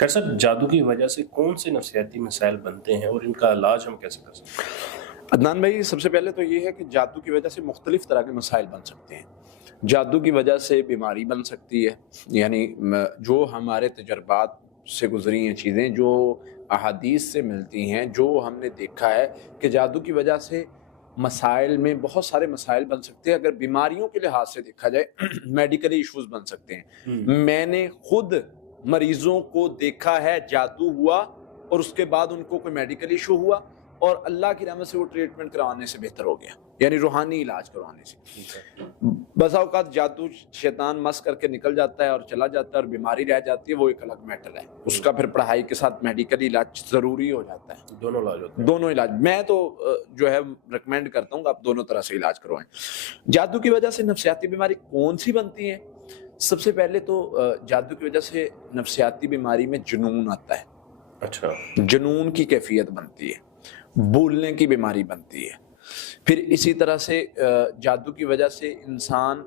Doctor صاحب، جادو کی وجہ سے کون سے نفسیاتی مسائل بنتے ہیں اور ان کا علاج ہم کیسے کر سکتے ہیں؟ عدنان بھائی، سب سے پہلے تو یہ ہے کہ جادو کی وجہ سے مختلف طرح کے مسائل بن سکتے ہیں۔ جادو کی وجہ سے بیماری بن سکتی ہے، یعنی جو ہمارے تجربات سے گزری ہیں چیزیں، جو احادیث سے ملتی ہیں، جو ہم نے دیکھا ہے کہ جادو کی وجہ سے مسائل میں بہت سارے مسائل بن سکتے ہیں۔ اگر بیماریوں کے لحاظ سے دیکھا جائے، میڈیکل ایشوز بن سکتے ہیں۔ میں نے خود مریضوں کو دیکھا ہے، جادو ہوا اور اس کے بعد ان کو کوئی میڈیکل ایشو ہوا اور اللہ کی رحمت سے وہ ٹریٹمنٹ کروانے سے بہتر ہو گیا، یعنی روحانی علاج کروانے سے۔ بسا اوقات جادو شیطان مس کر کے نکل جاتا ہے اور چلا جاتا ہے اور بیماری رہ جاتی ہے، وہ ایک الگ میٹر ہے، اس کا پھر پڑھائی کے ساتھ میڈیکل علاج ضروری ہو جاتا ہے۔ دونوں علاج ہوتے ہیں؟ دونوں علاج میں تو جو ہے ریکمینڈ کرتا ہوں کہ آپ دونوں طرح سے علاج کروائیں۔ جادو کی وجہ سے نفسیاتی بیماری کون سی بنتی ہیں؟ سب سے پہلے تو جادو کی وجہ سے نفسیاتی بیماری میں جنون آتا ہے۔ اچھا، جنون کی کیفیت بنتی ہے، بھولنے کی بیماری بنتی ہے۔ پھر اسی طرح سے جادو کی وجہ سے انسان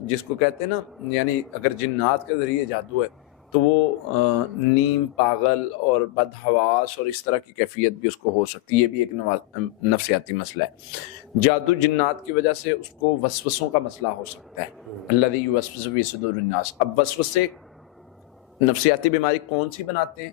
جس کو کہتے ہیں نا، یعنی اگر جنات کے ذریعے جادو ہے تو وہ نیم پاگل اور بدحواس اور اس طرح کی کیفیت بھی اس کو ہو سکتی ہے۔ یہ بھی ایک نفسیاتی مسئلہ ہے۔ جادو جنات کی وجہ سے اس کو وسوسوں کا مسئلہ ہو سکتا ہے، الذی یوسوس فی صدور الناس۔ اب وسوسے نفسیاتی بیماری کون سی بناتے ہیں؟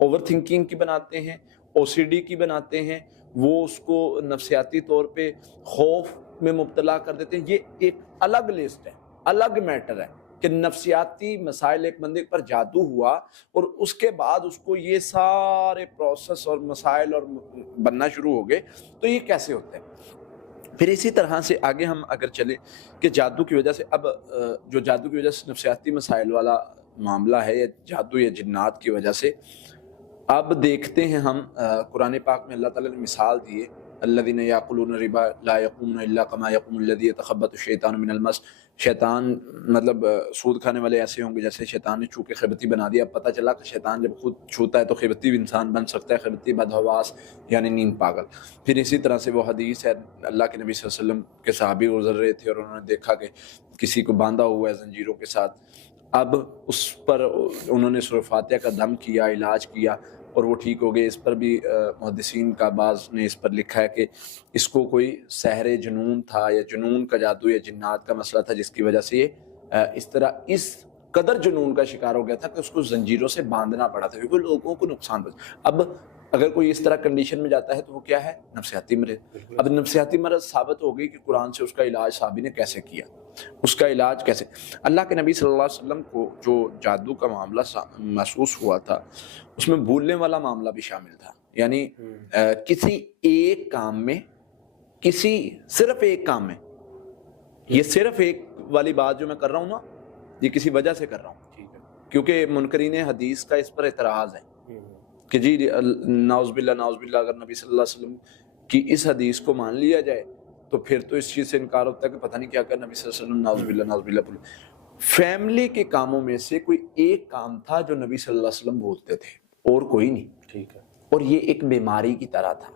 اوور تھنکنگ کی بناتے ہیں، او سی ڈی کی بناتے ہیں، وہ اس کو نفسیاتی طور پہ خوف میں مبتلا کر دیتے ہیں۔ یہ ایک الگ لسٹ ہے، الگ میٹر ہے کہ نفسیاتی مسائل، ایک بندے پر جادو ہوا اور اس کے بعد اس کو یہ سارے پروسیس اور مسائل اور بننا شروع ہو گئے، تو یہ کیسے ہوتا ہے؟ پھر اسی طرح سے آگے ہم اگر چلیں کہ جادو کی وجہ سے، اب جو جادو کی وجہ سے نفسیاتی مسائل والا معاملہ ہے، یا جادو یا جنات کی وجہ سے، اب دیکھتے ہیں ہم قرآن پاک میں اللہ تعالیٰ نے مثال دی ہے، الذین یاکلون الربا لا یقومون الا کما یقوم الذی یتخبط الشیطان من المس۔ شیطان مطلب سود کھانے والے ایسے ہوں گے جیسے شیطان نے چھو کے خیبتی بنا دیا۔ اب پتہ چلا کہ شیطان جب خود چھوتا ہے تو خیبتی انسان بن سکتا ہے، خیبتی بدحواس یعنی نیم پاگل۔ پھر اسی طرح سے وہ حدیث ہے، اللہ کے نبی صلی اللہ علیہ وسلم کے صحابی گزر رہے تھے اور انہوں نے دیکھا کہ کسی کو باندھا ہوا ہے زنجیروں کے ساتھ۔ اب اس پر انہوں نے سورہ فاتحہ کا دم کیا، علاج کیا اور وہ ٹھیک ہو گئے۔ اس پر بھی محدثین کا بعض نے اس پر لکھا ہے کہ اس کو کوئی سحر جنون تھا، یا جنون کا جادو یا جنات کا مسئلہ تھا، جس کی وجہ سے یہ اس طرح اس قدر جنون کا شکار ہو گیا تھا کہ اس کو زنجیروں سے باندھنا پڑا تھا، کیونکہ لوگوں کو نقصان پہنچا۔ اب اگر کوئی اس طرح کنڈیشن میں جاتا ہے تو وہ کیا ہے؟ نفسیاتی مرض۔ اب نفسیاتی مرض ثابت ہو گئی کہ قرآن سے اس کا علاج صحابی نے کیسے کیا، اس کا علاج کیسے۔ اللہ کے نبی صلی اللہ علیہ وسلم کو جو جادو کا معاملہ محسوس ہوا تھا، اس میں بھولنے والا معاملہ بھی شامل تھا، یعنی کسی ایک کام میں، صرف ایک کام میں، یہ صرف ایک والی بات جو میں کر رہا ہوں نا، یہ کسی وجہ سے کر رہا ہوں، کیونکہ منکرین حدیث کا اس پر اعتراض ہے کہ جی نعوذ باللہ اگر نبی صلی اللہ علیہ وسلم کی اس حدیث کو مان لیا جائے تو پھر تو اس چیز سے انکار ہوتا ہے کہ پتہ نہیں کیا کر نبی صلی اللہ علیہ وسلم نعوذ باللہ۔ فیملی کے کاموں میں سے کوئی ایک کام تھا جو نبی صلی اللہ علیہ وسلم بولتے تھے اور کوئی نہیں، ٹھیک ہے، اور یہ ایک بیماری کی طرح تھا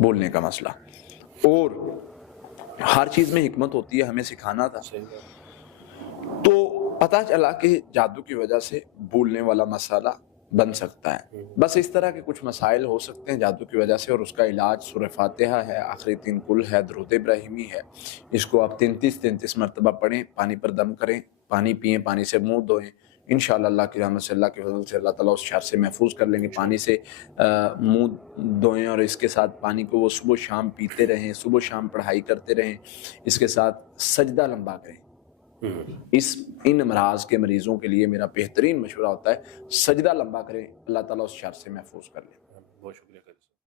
بولنے کا مسئلہ، اور ہر چیز میں حکمت ہوتی ہے، ہمیں سکھانا تھا۔ تو پتہ چلا کہ جادو کی وجہ سے بولنے والا مسئلہ بن سکتا ہے۔ بس اس طرح کے کچھ مسائل ہو سکتے ہیں جادو کی وجہ سے، اور اس کا علاج سورہ فاتحہ ہے، آخری 3 کل ہے، درود ابراہیمی ہے۔ اس کو آپ 33 مرتبہ پڑھیں، پانی پر دم کریں، پانی پئیں، پانی سے منہ دھوئیں، انشاءاللہ اللہ کی رحمت سے، اللہ کے فضل سے اللہ تعالیٰ اس شر سے محفوظ کر لیں گے۔ پانی سے منہ دھوئیں اور اس کے ساتھ پانی کو وہ صبح شام پیتے رہیں، صبح شام پڑھائی کرتے رہیں، اس کے ساتھ سجدہ لمبا کریں۔ ان امراض کے مریضوں کے لیے میرا بہترین مشورہ ہوتا ہے سجدہ لمبا کریں، اللہ تعالیٰ اس شر سے محفوظ کر لیں۔ بہت شکریہ۔